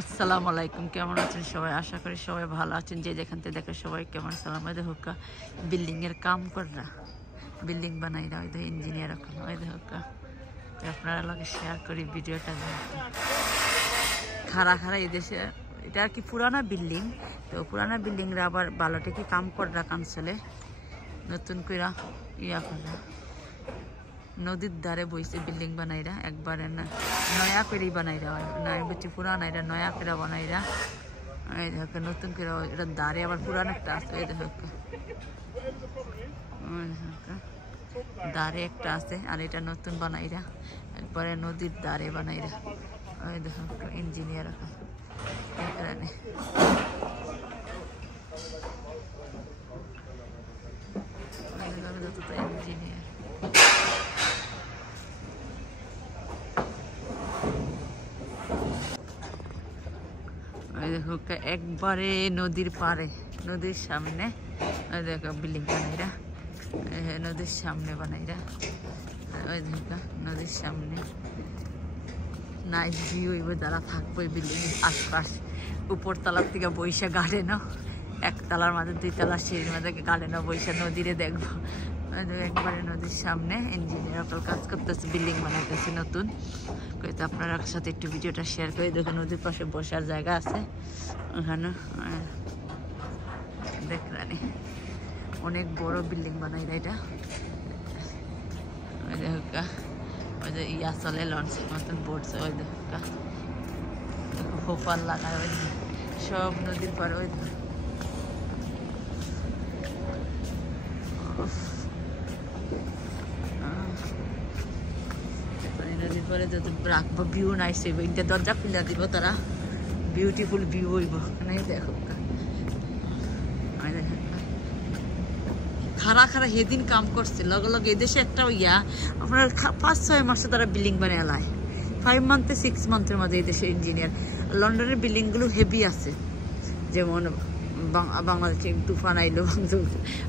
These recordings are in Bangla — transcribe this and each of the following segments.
আসসালামু আলাইকুম, কেমন আছেন সবাই? আশা করি সবাই ভালো আছেন। যে যেখান থেকে দেখে সবাই কেমন সালাম। ওই দেখো বিল্ডিং এর কাম কররা, বিল্ডিং বানাইরা, ওই দেখো ইঞ্জিনিয়ার এখন, ওই দেখো আপনারা লগে শেয়ার করি ভিডিওটা। খারা খারা এই দেশে এটা আর কি পুরানা বিল্ডিং, তো পুরানা বিল্ডিং রা আবার ভালোটা কি কাম কররা কাউন্সিলে নতুন করে ইয়া কররা, নদীর ধারে বইছে বিল্ডিং বানাইরা, একবারে না নয়া করে বানাইরা হয় না, বুঝছি পুরানা এটা নয়া করে বানাইরা। এই দেখো নতুন করে এটা ধারে আবার পুরান একটা আছে, এই দেখো ধারে একটা আছে, আর এটা নতুন বানাইরা একবারে নদীর ধারে বানাইরা। ওই দেখো ইঞ্জিনিয়ার এখানে ইঞ্জিনিয়ার। দেখো একবারে নদীর পারে, নদীর সামনে দেখো বিল্ডিং বানাইরা, নদীর সামনে বানাইরা। ওই দেখো নদীর সামনে নাইস ভিউ, এবার যারা থাকবো এই বিল্ডিং এর আশপাশ, উপর তলার থেকে বৈশা গার্ডেনও, একতলার মাঝে দুই তলার সিঁড়ির মাঝে গার্ডেনও বৈশা নদীরে দেখবো। একবারে নদীর সামনে ইঞ্জিনিয়ার কাজ করতেছে, বিল্ডিং বানাইতেছে নতুন। তো আপনার সাথে একটু ভিডিওটা শেয়ার করে দেখো, নদীর পাশে বসার জায়গা আছে ওখানে, দেখলানি অনেক বড় বিল্ডিং বানাই এটা। ওই দেখো ওই যে ইয়া চলে লঞ্চ মতন পড়ছে, ওই দেখো ফোফার লাগায়, ওই সব নদীর পাড়ে। ওই নদীর পরে যত রাখবো ভিউ নাইছে, এটা দরজা খুলে দিব তারা, বিউটিফুল ভিউ হইব। দেখো খারা খারা সেদিন কাম করছে লগে লগে। এদেশে একটা ইয়া আপনার 5-6 মাসে তারা বিল্ডিং বানিয়ে এলায়, 5 মান্থে 6 মান্থের মধ্যে এই দেশের ইঞ্জিনিয়ার। লন্ডনের বিল্ডিং গুলো হেভি আছে, যেমন বাংলাদেশে তুফান আইলো,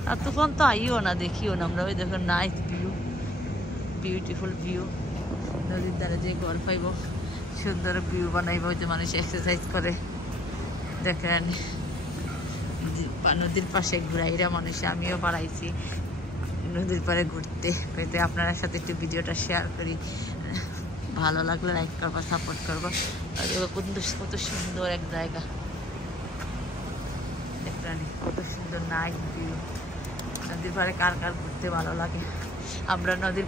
আর তুফান তো আইও না, দেখিও না আমরা। ওই দেখো নাইস ভিউ, বিউটিফুল ভিউ, নদীর দ্বারা যে ঘর পাইব, সুন্দর ভিউ বানাইব, ওই যে মানুষ এক্সারসাইজ করে দেখেন নদীর পাশে ঘুরাইরা মানুষ। আমিও বাড়াইছি নদীর পাড়ে ঘুরতে, হয়তো আপনার সাথে একটু ভিডিওটা শেয়ার করি। ভালো লাগলে লাইক করবা, সাপোর্ট করবা। কত সুন্দর এক জায়গা দেখলেন, কত সুন্দর নাইট ভিউ। নদীর পাড়ে কার কার ঘুরতে ভালো লাগে? আমরা নদীর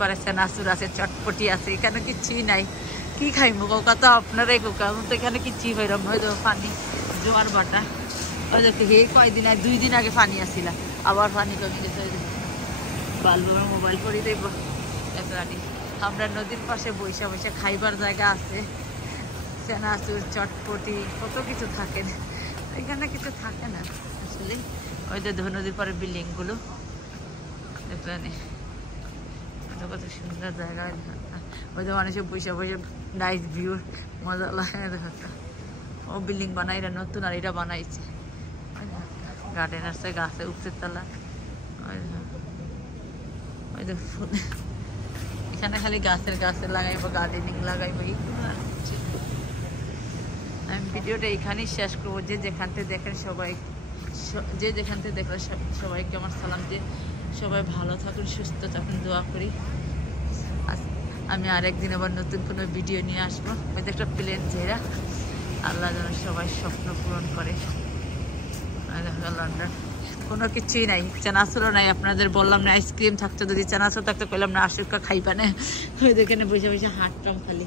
পাড়ে সেনাসুর আছে, চটপটি আছে, এখানে কিছুই নাই। কি খাইমু কোকা? তো আপনারাই কোকা, তো এখানে কিছুই হইরম। হয়ে যাবো পানি, জোয়ার বাটা। ওই দেখো হে কয়দিন আগে, 2 দিন আগে পানি আসিলা, আবার পানি কমে গেছে। ওই দেখো বালু মোবাইল করে দেব রানি। আমরা নদীর পাশে বৈশা বৈশা খাইবার জায়গা আছে, সেনাসুর, চটপটি, কত কিছু থাকে। এখানে কিছু থাকে না আসলে। ওই যে দেখো নদীর পাড়ে বিল্ডিং গুলো দেখলেন, কত সুন্দর জায়গা। ওই যে মানুষের বৈশা বৈশা নাইস ভিউ, মজা লাগে। দেখো ও বিল্ডিং বানাইরা নতুন, আর এটা বানাইছে গার্ডেন আছে, গাছে উপরের তলা। ওই যে এখানে খালি গাছে লাগাইবো, গার্ডেনিং লাগাইবো। আমি ভিডিওটা এখানেই শেষ করবো। যে যেখান থেকে দেখেন সবাই, যে যেখান থেকে দেখলে সবাইকে আমার সালাম, যে সবাই ভালো থাকুন, সুস্থ থাকুন, দোয়া করি। আমি আরেকদিন আবার নতুন কোনো ভিডিও নিয়ে আসবো। ওই যে একটা প্লেন ঝেরা, আল্লাহ যেন সবাই স্বপ্ন পূরণ করে। লন্ডন কোনো কিছুই নাই, চানাচুরও নাই। আপনাদের বললাম না আইসক্রিম থাকতো, যদি চানাচুর থাকতো কইলাম না, আশীর্বাদ খাইবা না। ওই দেখেন বসে বসে হাঁটতাম খালি।